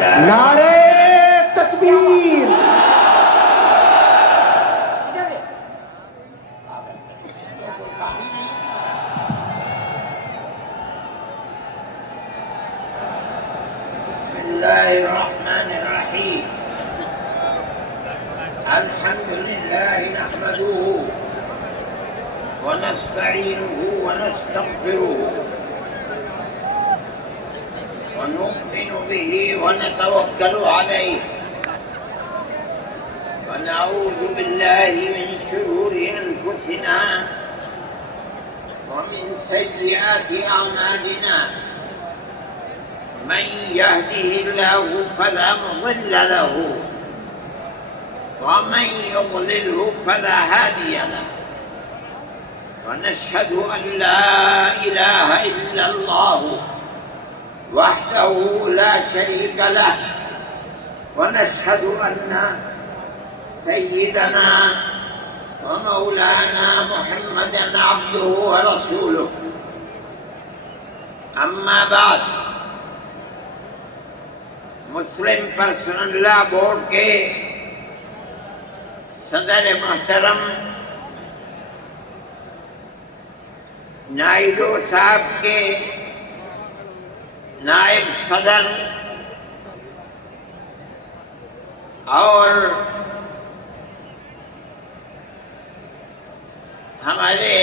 نعرے تکبیر! بسم اللہ الرحمن الرحیم الحمد للہ نحمده ونستعینه ونستغفره ونؤمن به ونتوکل علیہ ونعوذ باللہ من شرور انفسنا ومن سیئات اعمالنا من يهده الله فلا مضل له ومن يضلله فلا هادي له ونشهد أن لا إله إلا الله وحده لا شريك له ونشهد أن سيدنا ومولانا محمدا عبده ورسوله أما بعد مسلم پرسنل لا بورڈ کے صدر محترم نائیڈو صاحب کے نائب صدر اور ہمارے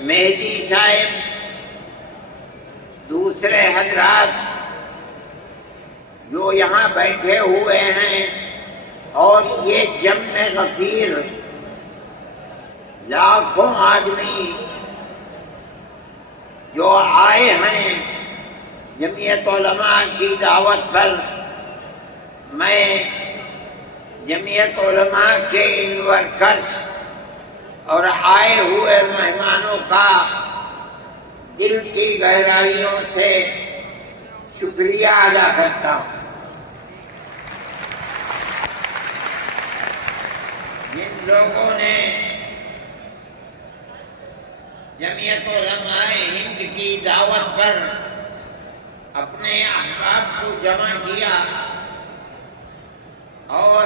مہدی صاحب، دوسرے حضرات جو یہاں بیٹھے ہوئے ہیں، اور یہ جمع غفیر لاکھوں آدمی جو آئے ہیں جمعیت علماء کی دعوت پر، میں جمعیت علماء کے ان ورکرز اور آئے ہوئے مہمانوں کا دل کی گہرائیوں سے شکریہ ادا کرتا ہوں۔ جن لوگوں نے جمعیت علماء ہند کی دعوت پر اپنے احباب کو جمع کیا اور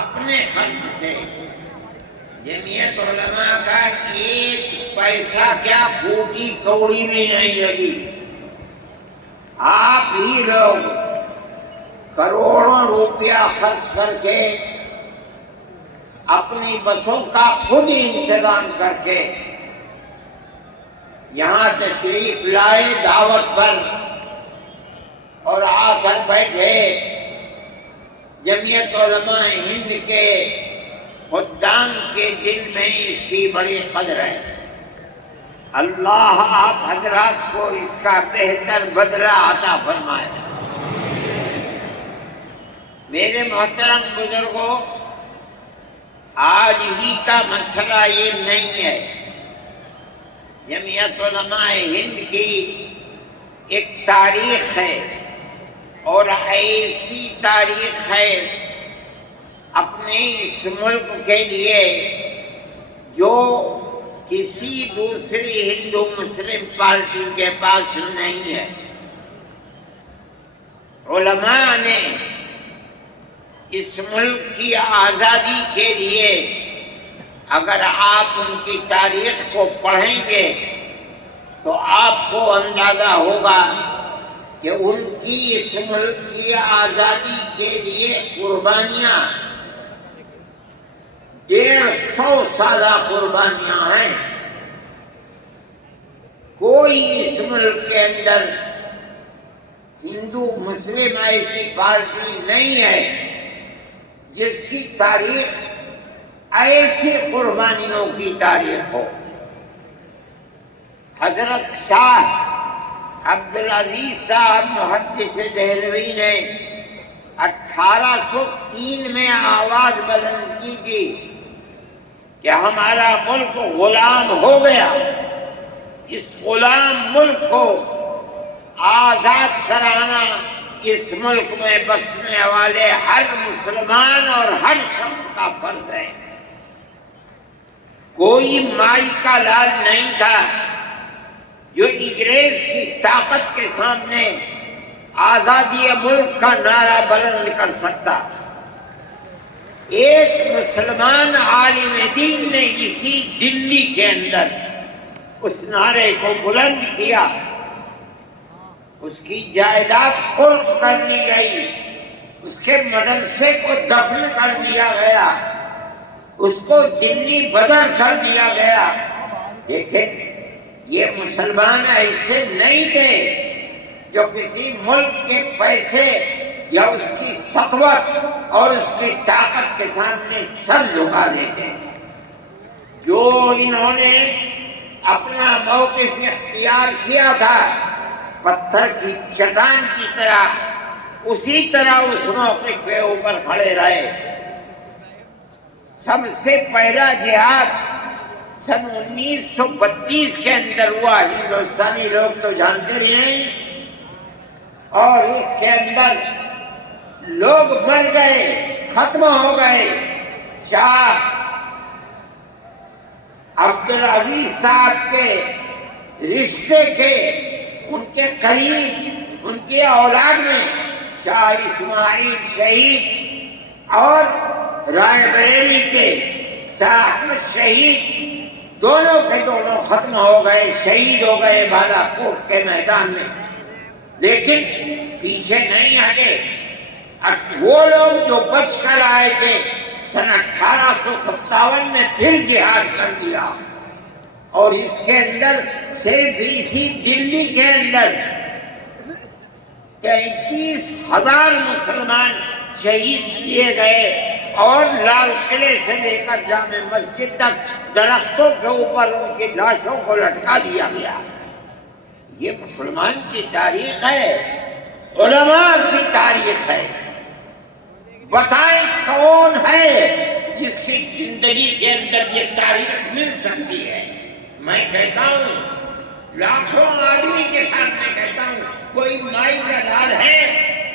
اپنے خرچ سے جمعیت علماء کا ایک پیسہ کیا پھوٹی کوڑی میں نہیں لگی، آپ ہی لوگ کروڑوں روپیہ خرچ کر کے اپنی بسوں کا خود ہی انتظام کر کے یہاں تشریف لائے دعوت پر، اور آ کر بیٹھے۔ جمعیت علماء ہند کے خدام کے دل میں اس کی بڑی قدر ہے۔ اللہ آپ حضرات کو اس کا بہتر بدلہ عطا فرمائے۔ میرے محترم بزرگوں، آج ہی کا مسئلہ یہ نہیں ہے۔ جمعیت علماء ہند کی ایک تاریخ ہے، اور ایسی تاریخ ہے اپنے اس ملک کے لیے جو کسی دوسری ہندو مسلم پارٹی کے پاس نہیں ہے۔ علماء نے اس ملک کی آزادی کے لیے، اگر آپ ان کی تاریخ کو پڑھیں گے تو آپ کو اندازہ ہوگا کہ ان کی اس ملک کی آزادی کے لیے قربانیاں 150 سالہ قربانیاں ہیں۔ کوئی اس ملک کے اندر ہندو مسلم ایسی پارٹی نہیں ہے جس کی تاریخ ایسی قربانیوں کی تاریخ ہو۔ حضرت شاہ عبدالعزیز صاحب محدث دہلوی نے 1803 میں آواز بلند کی تھی کہ ہمارا ملک غلام ہو گیا، اس غلام ملک کو آزاد کرانا اس ملک میں بسنے والے ہر مسلمان اور ہر شخص کا فرض ہے۔ کوئی مائی کا لال نہیں تھا جو انگریز کی طاقت کے سامنے آزادی ملک کا نعرہ بلند کر سکتا۔ ایک مسلمان عالم دین نے اسی دلی کے اندر اس نعرے کو بلند کیا، اس کی جائیداد قرق کر لی گئی، اس کے مدرسے کو دفن کر دیا گیا، اس کو دلی بدر کر دیا گیا۔ لیکن یہ مسلمان ایسے نہیں تھے جو کسی ملک کے پیسے یا اس کی سطوت اور اس کی طاقت کے سامنے سر جھکا دیتے۔ جو انہوں نے اپنا موقف اختیار کیا تھا پتھر کی چٹان کی طرح، اسی طرح اس موقف کے اوپر کھڑے رہے۔ سب سے پہلا جہاد سن 1932 کے اندر ہوا، ہندوستانی لوگ تو جانتے بھی نہیں، اور اس کے اندر لوگ مر گئے، ختم ہو گئے۔ شاہ عبدالعزیز صاحب کے رشتے کے، ان کے قریب، ان کی اولاد میں شاہ اسماعیل شہید اور رائے بریلی کے شاہ احمد شہید، دونوں کے دونوں ختم ہو گئے، شہید ہو گئے بالا کوٹ کے میدان میں۔ لیکن پیچھے نہیں ہٹے۔ وہ لوگ جو بچ کر آئے تھے سن 1857 میں پھر جہاد کر دیا، اور اس کے اندر صرف اسی دلی کے اندر 33,000 مسلمان شہید کیے گئے، اور لال قلعے سے لے کر جامع مسجد تک درختوں کے اوپر ان کی لاشوں کو لٹکا دیا گیا۔ یہ مسلمان کی تاریخ ہے، علماء کی تاریخ ہے۔ بتائیں کون ہے جس کی زندگی کے اندر یہ تاریخ مل سکتی ہے؟ میں کہتا ہوں، لاکھوں آدمی کے سامنے کہتا ہوں، کوئی مائی کا لال ہے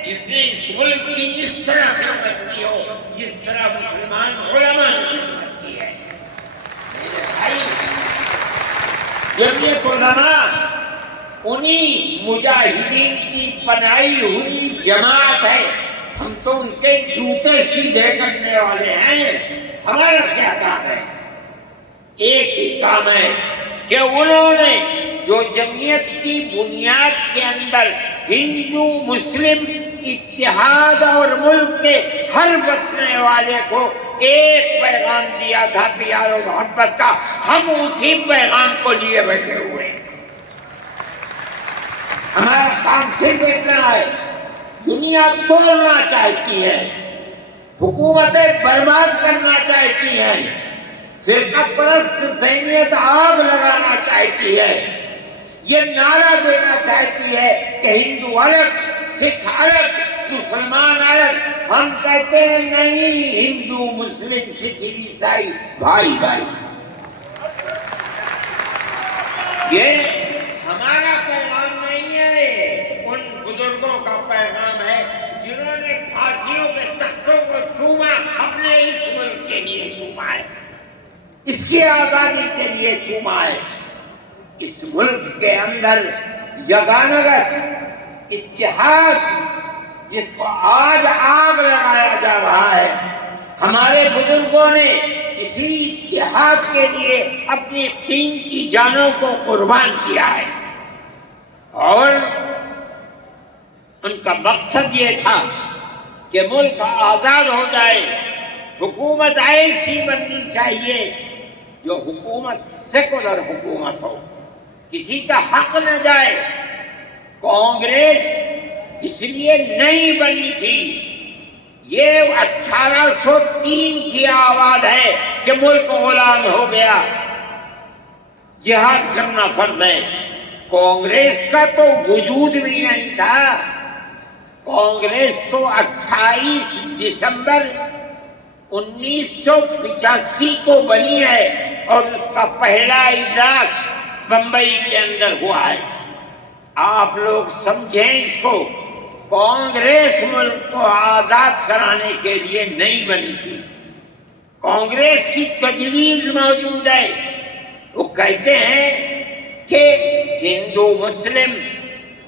جس نے اس ملک کی اس طرح خدمت کی ہو جس طرح مسلمان علماء نے خدمت کی ہے؟ میرے بھائی، جمعیت علماء انہی مجاہدین کی بنائی ہوئی جماعت ہے۔ ہم تو ان کے جوتے سیدھے کرنے والے ہیں۔ ہمارا کیا کام ہے؟ ایک ہی کام ہے کہ انہوں نے جو جمعیت کی بنیاد کے اندر ہندو مسلم اتحاد اور ملک کے ہر بسنے والے کو ایک پیغام دیا تھا پیار و محبت کا، ہم اسی پیغام کو لیے بیٹھے ہوئے ہیں۔ ہمارا کام صرف اتنا ہے، دنیا توڑنا چاہتی ہے، حکومتیں برباد کرنا چاہتی ہیں، فرقہ پرست ذہنیت آگ لگانا چاہتی ہے، یہ نعرہ دینا چاہتی ہے کہ ہندو الگ، سکھ الگ، مسلمان الگ۔ ہم کہتے ہیں نہیں، ہندو مسلم سکھ عیسائی بھائی بھائی۔ یہ ہمارا پیغام نہیں ہے، ان بزرگوں کا پیغام ہے جنہوں نے پھانسیوں کے تختوں کو چوما، اپنے اس ملک کے لیے چوما ہے، اس کی آزادی کے لیے چوما ہے۔ اس ملک کے اندر یگانگت، اتحاد، جس کو آج آگ لگایا جا رہا ہے، ہمارے بزرگوں نے اسی اتحاد کے لیے اپنی قیمتی جانوں کو قربان کیا ہے، اور ان کا مقصد یہ تھا کہ ملک آزاد ہو جائے۔ حکومت ایسی بننی چاہیے جو حکومت سیکولر حکومت ہو، کسی کا حق نہ جائے۔ کانگریس اس لیے نہیں بنی تھی، یہ 1803 کی آواز ہے کہ ملک غلام ہو گیا، جہاد کرنا فرض ہے۔ کانگریس کا تو وجود بھی نہیں تھا۔ کانگریس تو 28 دسمبر 1985 کو بنی ہے، اور اس کا پہلا اجلاس بمبئی کے اندر ہوا ہے۔ آپ لوگ سمجھیں اس کو، کانگریس ملک کو آزاد کرانے کے لیے نہیں بنی تھی۔ کانگریس کی تجویز موجود ہے، وہ کہتے ہیں کہ ہندو مسلم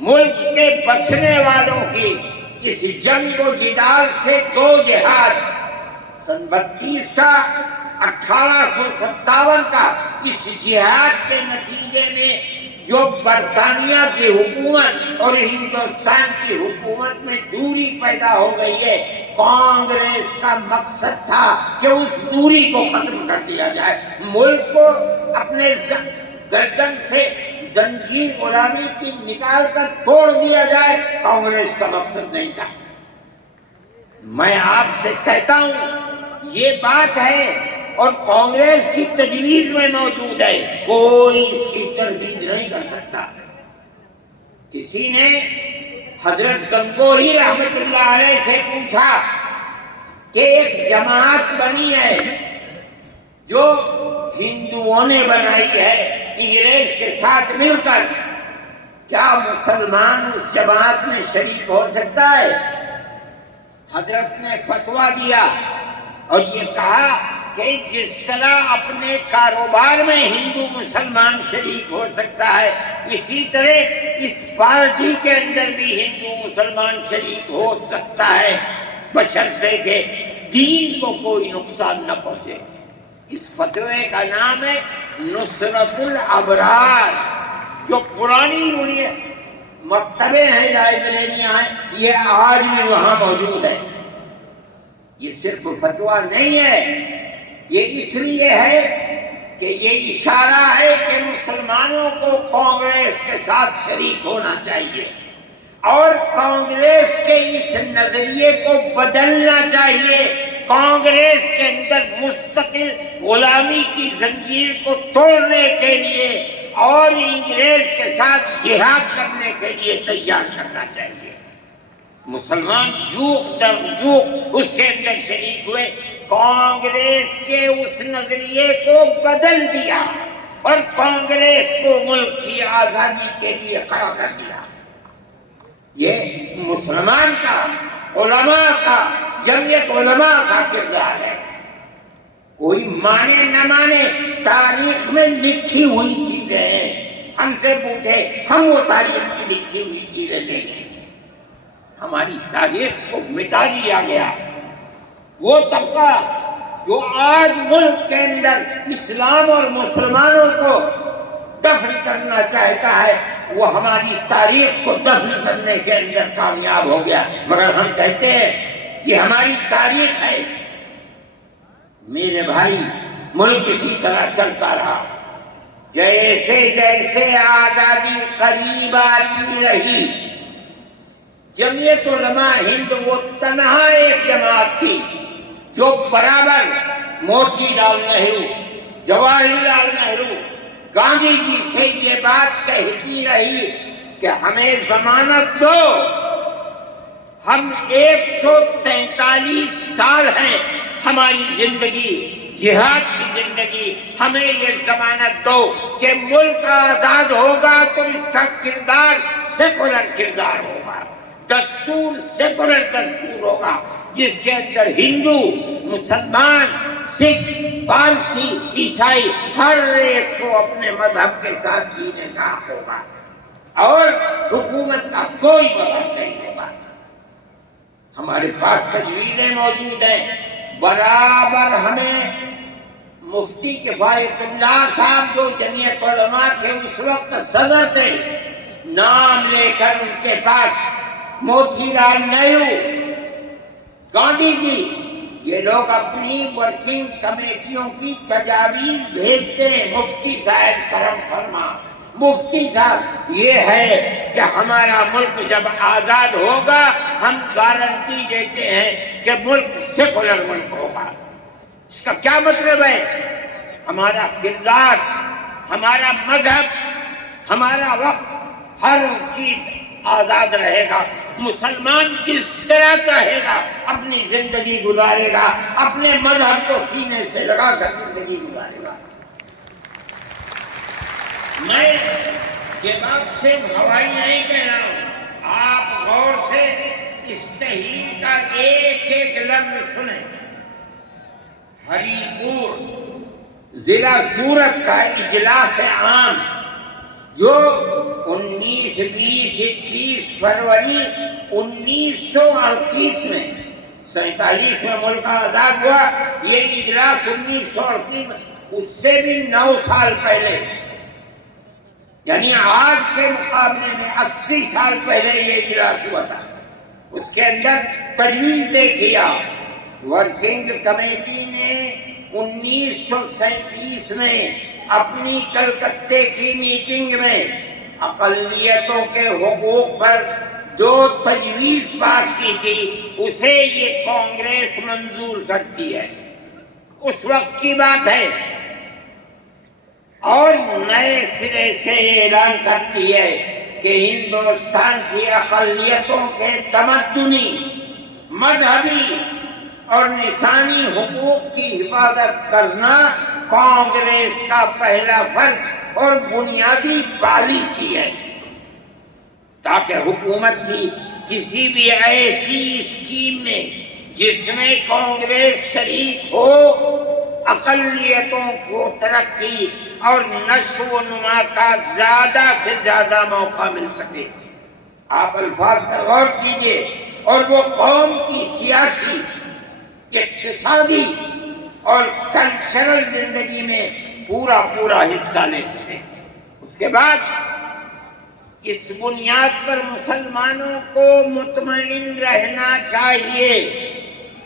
ملک کے بسنے والوں کی اس جنگ و جدال سے دو جہاد، سن 32 کا 1857 کا، اس جہاد کے نتیجے میں جو برطانیہ کی حکومت اور ہندوستان کی حکومت میں دوری پیدا ہو گئی ہے، کانگریس کا مقصد تھا کہ اس دوری کو ختم کر دیا جائے، ملک کو اپنے گردن سے زنجیر غلامی کی نکال کر توڑ دیا جائے، کانگریس کا مقصد نہیں تھا۔ میں آپ سے کہتا ہوں یہ بات ہے اور کانگریس کی تجویز میں موجود ہے، کوئی اس کی تردید نہیں کر سکتا۔ کسی نے حضرت گنگوہی رحمت اللہ علیہ سے پوچھا کہ ایک جماعت بنی ہے جو ہندوؤں نے بنائی ہے انگریز کے ساتھ مل کر، کیا مسلمان اس جماعت میں شریک ہو سکتا ہے؟ حضرت نے فتویٰ دیا اور یہ کہا کہ جس طرح اپنے کاروبار میں ہندو مسلمان شریک ہو سکتا ہے، اسی طرح اس پارٹی کے اندر بھی ہندو مسلمان شریک ہو سکتا ہے، بشرطے کہ دین کو کوئی نقصان نہ پہنچے۔ اس فتوے کا نام ہے نصرت الابرار، جو پرانی مکتبے ہیں، لائبریریاں ہیں، یہ آج بھی وہاں موجود ہے۔ یہ صرف فتویٰ نہیں ہے، یہ اس لیے ہے کہ یہ اشارہ ہے کہ مسلمانوں کو کانگریس کے ساتھ شریک ہونا چاہیے اور کانگریس کے اس نظریے کو بدلنا چاہیے، کانگریس کے اندر مستقل غلامی کی زنجیر کو توڑنے کے لیے اور انگریز کے ساتھ جہاد کرنے کے لیے تیار کرنا چاہیے۔ مسلمان جوق در جوق اس کے اندر شریک ہوئے، کانگریس کے اس نظریے کو بدل دیا اور کانگریس کو ملک کی آزادی کے لیے کھڑا کر دیا۔ یہ مسلمان کا، علماء کا، جمعیت علماء کا کردار ہے۔ کوئی مانے نہ مانے، تاریخ میں لکھی ہوئی چیزیں ہیں، ہم سے پوچھے ہم وہ تاریخ کی لکھی ہوئی چیزیں لیں گے۔ ہماری تاریخ کو مٹا دیا گیا۔ وہ طبقہ جو آج ملک کے اندر اسلام اور مسلمانوں کو دفن کرنا چاہتا ہے، وہ ہماری تاریخ کو دفن کرنے کے اندر کامیاب ہو گیا، مگر ہم کہتے ہیں یہ ہماری تاریخ ہے۔ میرے بھائی، ملک اسی طرح چلتا رہا، جیسے جیسے آزادی قریب آتی رہی، جمعیت علماء ہند وہ تنہا ایک جماعت تھی جو برابر موتی لال نہرو، جواہر لال نہرو، گاندھی جی سے یہ بات کہتی رہی کہ ہمیں ضمانت دو، ہم 143 سال ہیں ہماری زندگی، جہاد کی زندگی، ہمیں یہ ضمانت دو کہ ملک آزاد ہوگا تو اس کا کردار سیکولر کردار ہوگا، دستور سیکولر دستور ہوگا، جس کے اندر ہندو، مسلمان، سکھ، پارسی، عیسائی ہر ایک کو اپنے مذہب کے ساتھ جینے کا ہوگا اور حکومت کا کوئی مذہب نہیں ہوگا۔ ہمارے پاس تجویزیں موجود ہیں، برابر ہمیں مفتی کفایت اللہ صاحب جو جمعیت علماء کے اس وقت صدر تھے، نام لے کر ان کے پاس موتی لال نہرو، گاندھی جی، یہ لوگ اپنی ورکنگ کمیٹیوں کی تجاویز بھیجتے ہیں، مفتی صاحب کرم فرما، مفتی صاحب یہ ہے کہ ہمارا ملک جب آزاد ہوگا ہم گارنٹی دیتے ہیں کہ ملک سیکولر ملک ہوگا۔ اس کا کیا مطلب ہے؟ ہمارا کردار، ہمارا مذہب، ہمارا وقت، ہر چیز آزاد رہے گا، مسلمان جس طرح چاہے گا اپنی زندگی گزارے گا، اپنے مذہب کو سینے سے لگا کر زندگی گزارے گا۔ میں یہ بات صرف ہوائی نہیں کہہ رہا ہوں، آپ غور سے اس تحریر کا ایک ایک لفظ سنیں۔ ہری پور ضلع سورت کا اجلاس عام جو 19 20 21 فروری 1938 میں 47 میں ملک آزاد ہوا. یہ اجلاس 1938 میں، اس سے بھی 9 سال پہلے، یعنی آج کے مقابلے میں 80 سال پہلے یہ اجلاس ہوا تھا. اس کے اندر تجویز کیا. ورکنگ کمیٹی نے 1937 میں اپنی کلکتے کی میٹنگ میں اقلیتوں کے حقوق پر جو تجویز پاس کی تھی اسے یہ کانگریس منظور کرتی ہے. اس وقت کی بات ہے. اور نئے سرے سے اعلان کرتی ہے کہ ہندوستان کی اقلیتوں کے تمدنی، مذہبی اور لسانی حقوق کی حفاظت کرنا کانگریس کا پہلا فرض اور بنیادی پالیسی ہے، تاکہ حکومت کی کسی بھی ایسی اسکیم میں جس میں کانگریس شریک ہو، اقلیتوں کو ترقی اور نشو و نما کا زیادہ سے زیادہ موقع مل سکے. آپ الفاظ پر غور کیجئے. اور وہ قوم کی سیاسی، اقتصادی اور کلچرل زندگی میں پورا حصہ لے سکے. اس کے بعد اس بنیاد پر مسلمانوں کو مطمئن رہنا چاہیے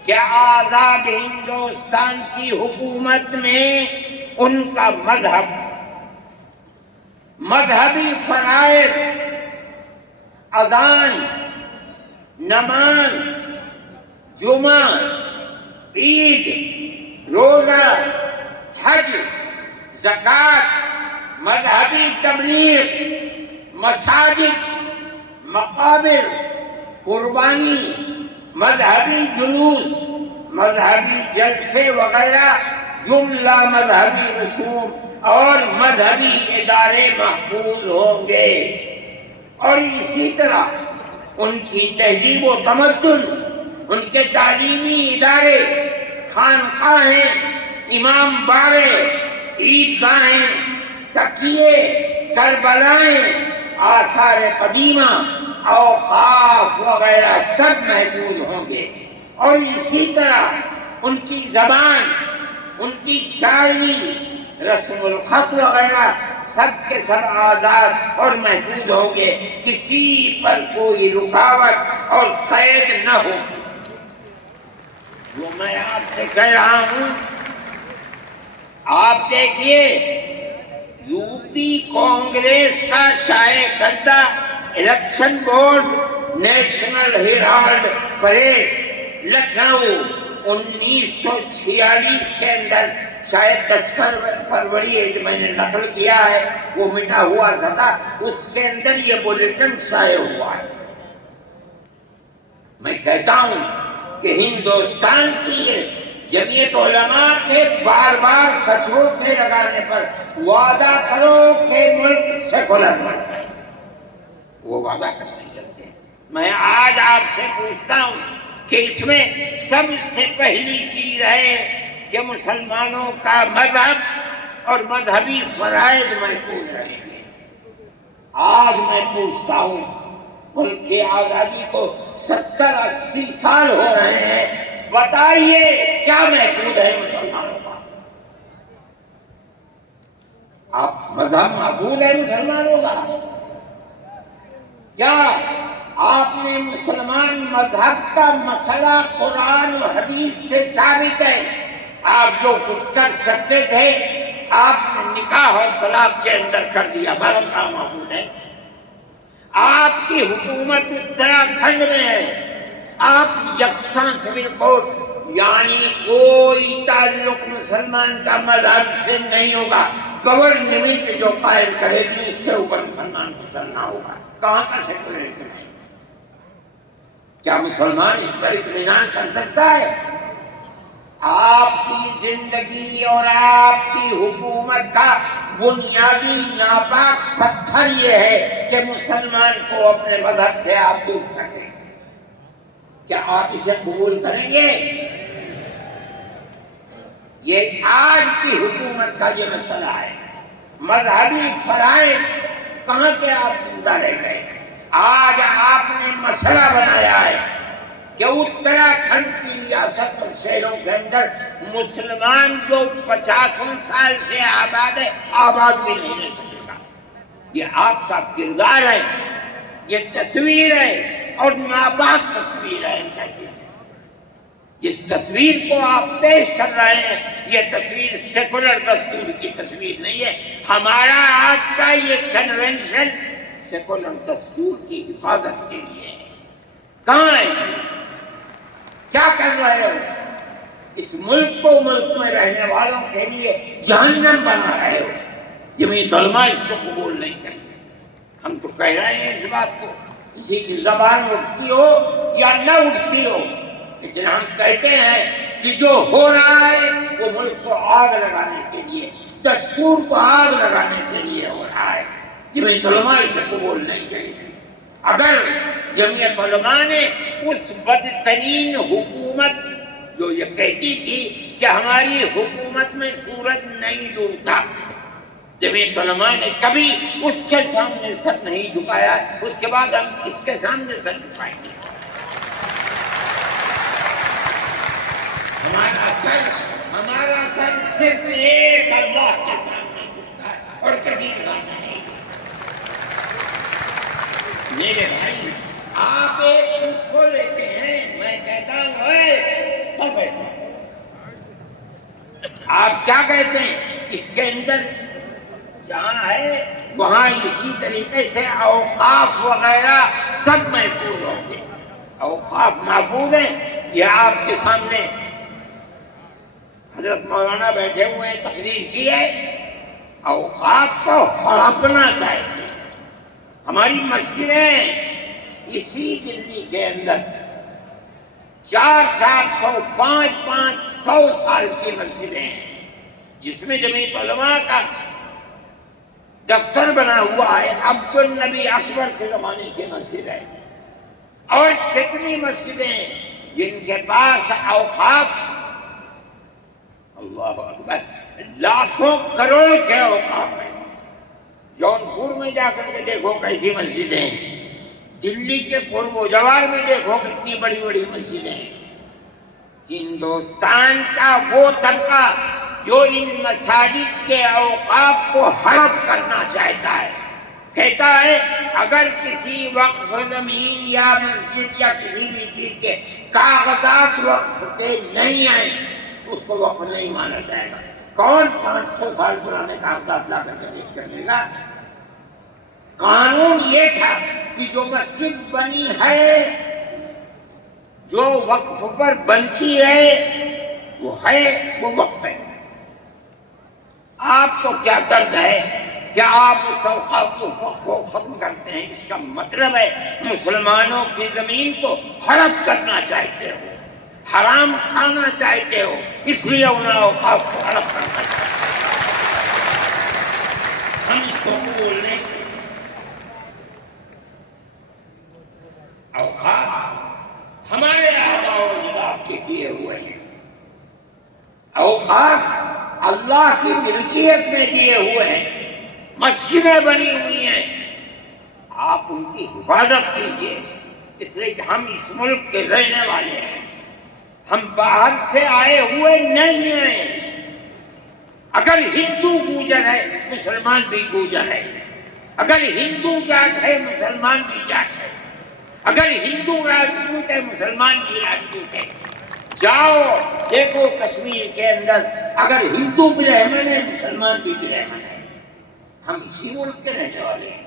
کہ آزاد ہندوستان کی حکومت میں ان کا مذہبی فرائض، اذان، نماز، جمعہ، عید، روزہ، حج، زکوٰۃ، مذہبی تبلیغ، مساجد، مقابر، قربانی، مذہبی جلوس، مذہبی جلسے وغیرہ جملہ مذہبی رسوم اور مذہبی ادارے محفوظ ہوں گے. اور اسی طرح ان کی تہذیب و تمدن، ان کے تعلیمی ادارے، خانقاہیں، امام باڑے، عیدگاہیں، تکیے، کربلائیں، آثار قدیمہ، اوقاف وغیرہ سب محفوظ ہوں گے. اور اسی طرح ان کی زبان، ان کی شاعری، رسم الخط وغیرہ سب کے سب آزاد اور محفوظ ہوں گے. کسی پر کوئی رکاوٹ اور قید نہ ہو. جو میں آپ سے کہہ رہا ہوں، آپ دیکھیے، یو پی کانگریس کا شائع کردہ election board national herald press Lucknow 1946 کے اندر، شاید 10 فروری ہے جو میں نے نقل کیا ہے، وہ مٹا ہوا تھا، اس کے اندر یہ بلیٹن شائع ہوا ہے. میں کہتا ہوں کہ ہندوستان کی جمعیت علماء کے بار بار کچھوٹے لگانے پر وعدہ کرو کہ ملک سیکولر ملک ہے، وہ وعدہ کرنا ہی چاہتے ہیں. میں آج آپ سے پوچھتا ہوں کہ اس میں سب سے پہلی چیز ہے کہ مسلمانوں کا مذہب اور مذہبی فرائض محفوظ رہیں گے. آج میں پوچھتا ہوں، ملک کی آزادی کو 70-80 سال ہو رہے ہیں، بتائیے کیا محفوظ ہے مسلمانوں کا؟ آپ مذہب محفوظ ہے مسلمانوں کا؟ کیا آپ نے مسلمان مذہب کا مسئلہ قرآن و حدیث سے ثابت ہے؟ آپ جو کچھ کر سکتے تھے آپ نے نکاح اور طلاق کے اندر کر دیا، بہت کا معمول ہے. آپ کی حکومت اتراکھنڈ میں ہے، آپ یکساں سول کوڈ، یعنی کوئی تعلق مسلمان کا مذہب سے نہیں ہوگا. گورنمنٹ جو قائم کرے گی اس کے اوپر مسلمان کو چلنا ہوگا. کہاں کا سیکولرزم ہے؟ کیا مسلمان اس پر اطمینان کر سکتا ہے؟ آپ کی زندگی اور آپ کی حکومت کا بنیادی ناپاک پتھر یہ ہے کہ مسلمان کو اپنے مذہب سے آپ دور کر دیں. کیا آپ اسے قبول کریں گے؟ یہ آج کی حکومت کا یہ مسئلہ ہے. مذہبی فرائض کہاں کے آپ زندہ رہ گئے. آج آپ نے مسئلہ بنایا ہے کہ اتراکھنڈ کی ریاست اور شہروں کے اندر مسلمان جو 50 سال سے آباد ہے آباد بھی نہیں رہ سکے گا. یہ آپ کا کردار ہے، یہ تصویر ہے اور ناپاک تصویر ہے. اس تصویر کو آپ پیش کر رہے ہیں، یہ تصویر سیکولر دستور کی تصویر نہیں ہے. ہمارا آج کا یہ کنونشن سیکولر دستور کی حفاظت کے لیے ہے. کہاں ہے؟ کیا کر رہے ہو؟ اس ملک کو، ملک میں رہنے والوں کے لیے جہنم بنا رہے ہو. جمعیت علماء اس کو قبول نہیں کریں گے. ہم تو کہہ رہے ہیں اس بات کو، کسی کی زبان اٹھتی ہو یا نہ اٹھتی ہو، لیکن ہم کہتے ہیں کہ جو ہو رہا ہے وہ ملک کو آگ لگانے کے لیے، دستور کو آگ لگانے کے لیے ہو رہا ہے. جمعیت علماء اسے قبول نہیں کرے گی. اگر جمعیت علماء نے اس بدترین حکومت جو یہ کہتی تھی کہ ہماری حکومت میں سورج نہیں ڈوبتا، جمعیت علماء نے کبھی اس کے سامنے سر نہیں جھکایا. اس کے بعد ہم اس کے سامنے سر جھکائیں گے. ہمارا سر صرف ایک اللہ کے سامنے جھکتا ہے اور کبھی نہیں. میرے بھائی، آپ ایک اس کو لیتے ہیں، میں کہتا ہوں آپ کیا کہتے ہیں؟ اس کے اندر جہاں ہے وہاں اسی طریقے سے اوقاف وغیرہ سب محفوظ ہوں گے. اوقاف محفوظ ہیں. یہ آپ کے سامنے حضرت مولانا بیٹھے ہوئے ہیں، تقریر کی ہے. اوقاف کو ہڑپنا چاہیے. ہماری مسجدیں اسی دلی کے اندر 400 500 سال کی مسجدیں ہیں، جس میں جمعیت علماء کا دفتر بنا ہوا ہے. عبد النبی اکبر کے زمانے کی مسجد ہے. اور کتنی مسجدیں جن کے پاس اوقاف، اللہ اکبر، لاکھوں کروڑ کے اوقاف ہیں. جونپور میں جا کر کے دیکھو کیسی مسجدیں ہیں. دلی کے قرب و جوار میں دیکھو کتنی بڑی بڑی مسجدیں ہیں. ہندوستان کا وہ طبقہ جو ان مساجد کے اوقاف کو ہڑپ کرنا چاہتا ہے، کہتا ہے اگر کسی وقف زمین یا مسجد یا کسی بھی چیز کے کاغذات وقف کے نہیں آئے اس کو وقف نہیں مانا جائے گا. کون 500 سال پرانے کاغذات لا کر کے پیش کر دے گا؟ قانون یہ تھا کہ جو مسجد بنی ہے، جو وقف پر بنتی ہے، وہ وقف ہے. آپ کو کیا درد ہے کہ آپ اس اوقاف کو ختم کرتے ہیں؟ اس کا مطلب ہے مسلمانوں کی زمین کو ہڑپ کرنا چاہتے ہو، حرام کھانا چاہتے ہو، اس لیے ان اوقاف کو ہڑپ کرنا چاہتے ہو. ہم اس کو قبول نہیں. اوقاف ہمارے آباء و اجداد کے کیے ہوئے ہیں. اوقاف اللہ کی ملکیت میں دیے ہوئے ہیں. مسجدیں بنی ہوئی ہیں، آپ ان کی حفاظت کیجیے. اس لیے کہ ہم اس ملک کے رہنے والے ہیں، ہم باہر سے آئے ہوئے نہیں ہیں. اگر ہندو گوجر ہے مسلمان بھی گوجر ہے، اگر ہندو جات ہے مسلمان بھی جات ہے، اگر ہندو راجپوت ہے مسلمان بھی راجپوت ہے. جاؤ دیکھو کشمیر کے اندر اگر ہندو برہمن ہے مسلمان بھی برہمن ہے. ہم اسی ملک کے رہنے والے ہیں.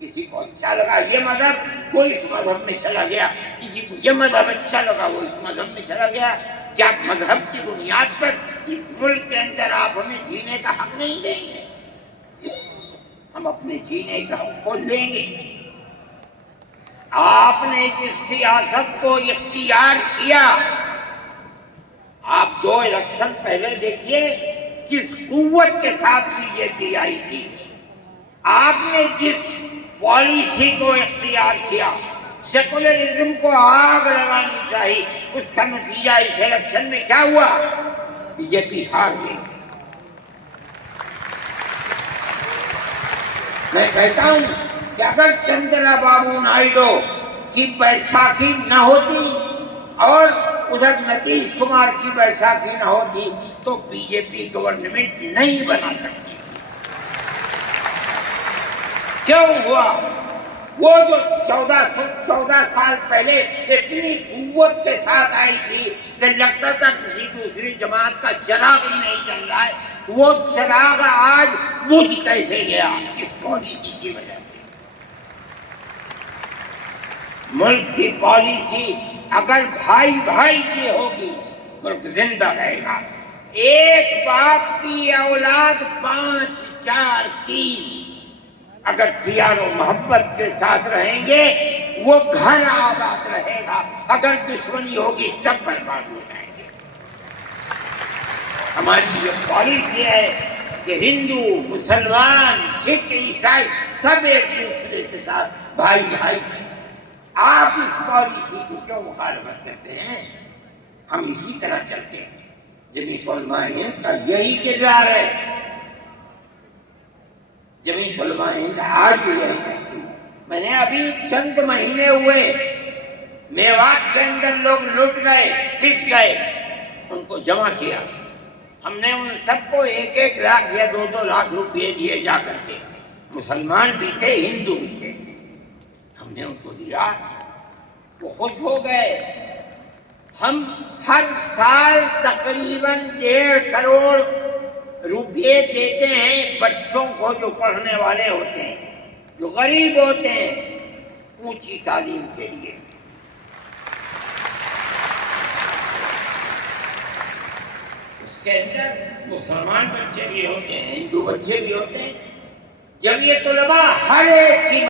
کسی کو اچھا لگا یہ مذہب وہ اس مذہب میں چلا گیا، کسی کو یہ مذہب اچھا لگا وہ اس مذہب میں چلا گیا. کیا مذہب کی بنیاد پر اس ملک کے اندر آپ ہمیں جینے کا حق نہیں دیں گے؟ ہم اپنے جینے کا حق کو لیں گے. آپ نے جس سیاست کو اختیار کیا، آپ 2 الیکشن پہلے دیکھیے کس قوت کے ساتھ بی جے پی آئی تھی. آپ نے جس پالیسی کو اختیار کیا، سیکولرزم کو آگ لگانی چاہیے، اس کا نتیجہ اس الیکشن میں کیا ہوا؟ بی جے پی ہار گئی. میں کہتا ہوں کہ اگر چندرا بابو نائیڈو کی بیساکھی نہ ہوتی اور ادھر نتیش کمار کی بیساکھی نہ ہوتی تو بی جے پی گورنمنٹ نہیں بنا سکتی. کیوں ہوا؟ وہ جو 14 سال پہلے اتنی قوت کے ساتھ آئی تھی کہ لگتا تھا کسی دوسری جماعت کا چراغ ہی نہیں چل رہا ہے، وہ چراغ آج بجھ کیسے گیا؟ اس پالیسی کی وجہ سے. ملک کی پالیسی اگر بھائی بھائی کی ہوگی ملک زندہ رہے گا. ایک باپ کی اولاد 5 4 3 اگر پیار و محبت کے ساتھ رہیں گے وہ گھر آباد رہے گا. اگر دشمنی ہوگی سب برباد ہو جائیں گے. ہماری یہ پالیسی ہے کہ ہندو مسلمان سکھ عیسائی سب ایک دوسرے کے ساتھ بھائی بھائی. آپ اس پالیسی کو کیوں مخالفت کرتے ہیں؟ ہم اسی طرح چلتے ہیں. جمیعت علماء ہند کا یہی کردار ہے. جمیعت علماء ہند آج بھی یہی کرتی ہے. میں نے ابھی چند مہینے ہوئے میوات کے اندر لوگ لٹ گئے پس گئے، ان کو جمع کیا. ہم نے ان سب کو 1 لاکھ یا 2 لاکھ روپئے دیے جا کر کے. مسلمان بھی تھے، ہندو بھی تھے. ہم نے ان کو دیا، وہ خوش ہو گئے. ہم ہر سال تقریباً 1.5 کروڑ روپئے دیتے ہیں بچوں کو جو پڑھنے والے ہوتے ہیں، جو غریب ہوتے ہیں، اونچی تعلیم کے لیے. اس کے اندر مسلمان بچے بھی ہوتے ہیں، ہندو بچے بھی ہوتے ہیں. جمعیت علماء ہر ایک کی